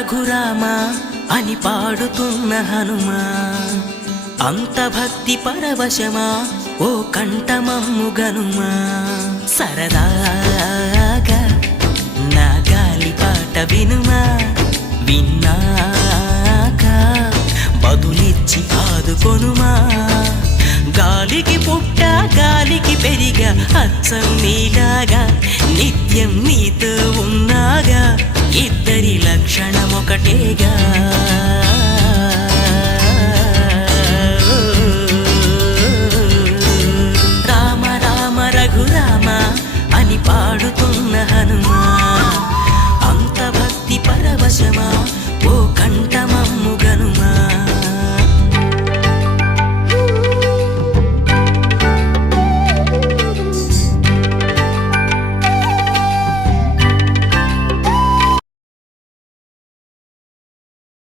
రఘురామా అని పాడుతున్న హనుమా, అంత భక్తి పరవశమా ఓ కంఠమమ్ము గనుమా. సరదా